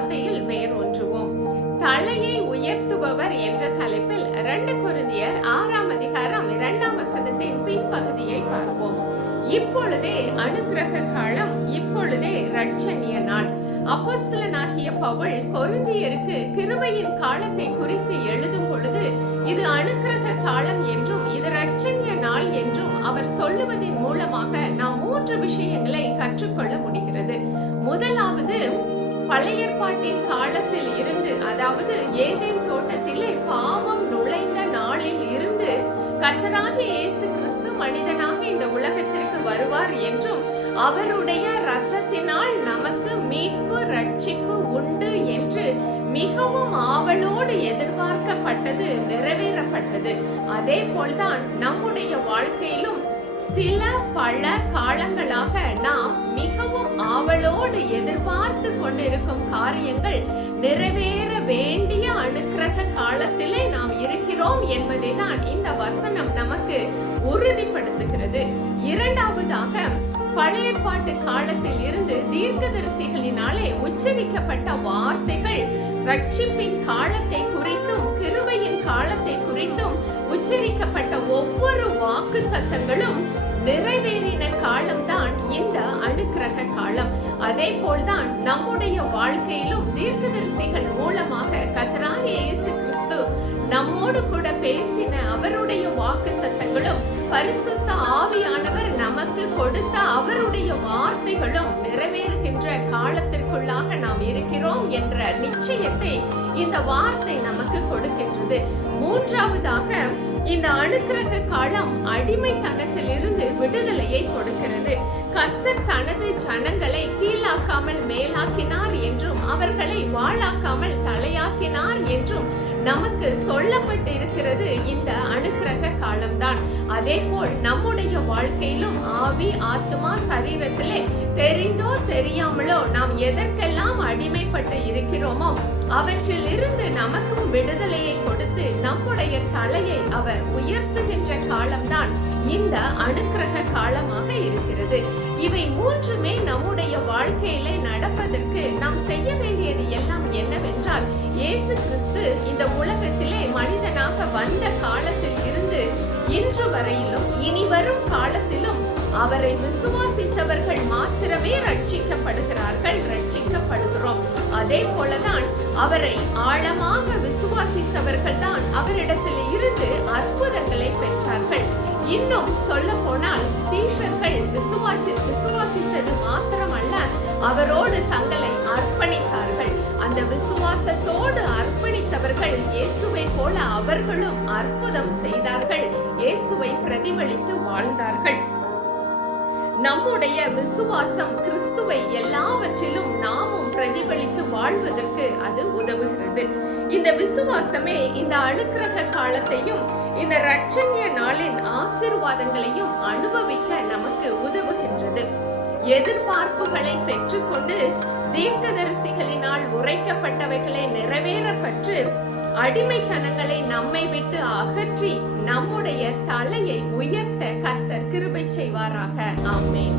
வார்த்தையில் வேரூன்றுவோம் தலையை உயர்த்துபவர் என்ற தலைப்பில் ரெண்டு குருந்தியர் ஆறாம் அதிகாரம் இரண்டாம் வசனத்தின் பின்பகுதியை பார்ப்போம். இப்பொழுதே அனுகிரக காலம் இப்பொழுதே ரட்சணிய நாள். அப்போஸ்தலனாகிய பவுல் கொருந்தியருக்கு கிருபையின் காலத்தை குறித்து எழுதும் பொழுது இது அனுக்கிரக காலம் என்றும் இது ரட்சணிய நாள் என்றும் அவர் சொல்லுவதன் மூலமாக நாம் மூன்று விஷயங்களை கற்றுக்கொள்ள முடிகிறது. முதலாவது பழைய ஏற்பாட்டின் காலத்தில் இருந்து அதாவது ஏதேன் தோட்டத்திலே பாவம் நுழைந்த நாளில் இருந்து கத்தராகிய இயேசு கிறிஸ்து மனிதனாக இந்த உலகத்திற்கு வருவார் என்றும் அவருடைய ரத்தத்தினால் நமக்கு மீட்பு ரட்சிப்பு உண்டு என்று மிகவும் ஆவலோடு எதிர்பார்க்கப்பட்டது நிறைவேறப்பட்டது. அதே போல்தான் நம்முடைய வாழ்க்கையிலும் சில பல காலங்களாக நாம் மிகவும் ஆவலோடு எதிர்பார்த்து கொண்டிருக்கும் காரியங்கள் நிறைவேற வேண்டிய அனுக்கிரக காலத்திலே நாம் இருக்கிறோம் என்பதை தான் இந்த வசனம் நமக்கு உறுதிப்படுத்துகிறது. இரண்டாவதாக பழைய பாட்டு காலத்தில் இருந்து தீர்க்கதரிசிகளினாலே உச்சரிக்கப்பட்ட வார்த்தைகள் ரட்சிப்பின் காலத்தை குறித்தும் கிருபையின் காலத்தை குறித்தும் உச்சரிக்கப்பட்ட வாக்கு தத்தங்களும் நிறைவேறின காலம்தான் இந்த அனுக்கிரக காலம். அதே போல்தான் நம்முடைய வாழ்க்கையிலும் தீர்க்கதரிசிகள் மூலமாக கத்தராக இயேசு கிறிஸ்து நம்மோடு கூட பேசின அவருடைய வாக்கு தத்தங்களும் பரிசுத்த ஆவியானவர் நமக்கு கொடுத்த அவருடைய வார்த்தை காலத்திற்குள்ளாக நாம் இருக்கிறோம் என்ற நிச்சயத்தை இந்த வார்த்தை நமக்கு கொடுக்கின்றது. மூன்றாவதாக இந்த அனுக்கிரக காலம் அடிமைத்தனத்தில் இருந்து விடுதலையை கொடுக்கிறது. கர்த்தர் தனது ஜனங்களை கீழாக்காமல் மேலாக்கினார் அவர்களை வாழாக்காமல் தலையாக்கினார் என்றும் நமக்கு சொல்லப்பட்டு இருக்கிறது இந்த அனுக்கிரக காலம்தான். அதே போல் நம்முடைய வாழ்க்கையிலும் ஆவி ஆத்மா சரீரத்திலே தெரிந்தோ தெரியாமலோ நாம் எதற்கெல்லாம் அடிமைப்பட்டு இருக்கிறோமோ அவற்றில் இருந்து நமக்கும் விடுதலையை கொடுத்து நம்முடைய தலையை அவர் உயர்த்துகின்ற காலம்தான் இந்த அனுக்கிரக காலமாக இருக்கிறது. இவை மூன்றுமே நம்முடைய வாழ்க்கையில நடப்பதற்கு நாம் செய்ய வேண்டியது எல்லாம் என்னவென்றால் இயேசு கிறிஸ்து இந்த உலகத்திலே மனிதனாக வந்த காலத்தில் இருந்து இன்று வரையிலும் இனி வரும் காலத்திலும் அவரை விசுவாசித்தவர்கள் மாத்திரமே ரட்சிக்கப்படுகிறார்கள் ரட்சிக்கப்படுகிறோம். அதே போலதான் அவரை ஆழமாக விசுவாசித்தவர்கள் தான் அவரிடத்தில் இருந்து அற்புதங்களை பெற்றார்கள். இன்னும் சொல்ல போனால் சீஷர்கள் விசுவாசி விசுவாசித்தது மாத்திரமல்ல அவரோடு தங்களை அர்ப்பணித்தார்கள். அந்த விசுவாசத்தோடு அர்ப்பணித்தவர்கள் இயேசுவை போல அவர்களும் அற்புதம் செய்தார்கள். இயேசுவை பிரதிபலித்து வாழ்ந்தார்கள். நம்முடைய விசுவாசம் கிறிஸ்துவை எல்லாவற்றிலும் நாமும் பிரதிபலித்து வாழ்வதற்கு அது உதவுகிறது. இந்த விசுவாசமே இந்த அனுக்கிரக காலத்தையும் இந்த ரட்சண்ய நாளின் ஆசீர்வாதங்களையும் அனுபவிக்க நமக்கு உதவுகின்றது. எதிர்பார்ப்புகளை பெற்றுக்கொண்டு தீர்க்கதரிசிகளினால் உரைக்கப்பட்டவைகளை நிறைவேற பெற்று அடிமைத்தனங்களை நம்மை விட்டு அகற்றி நம்முடைய தலையை உயர்த்த செய்வாராக ஆமேன்.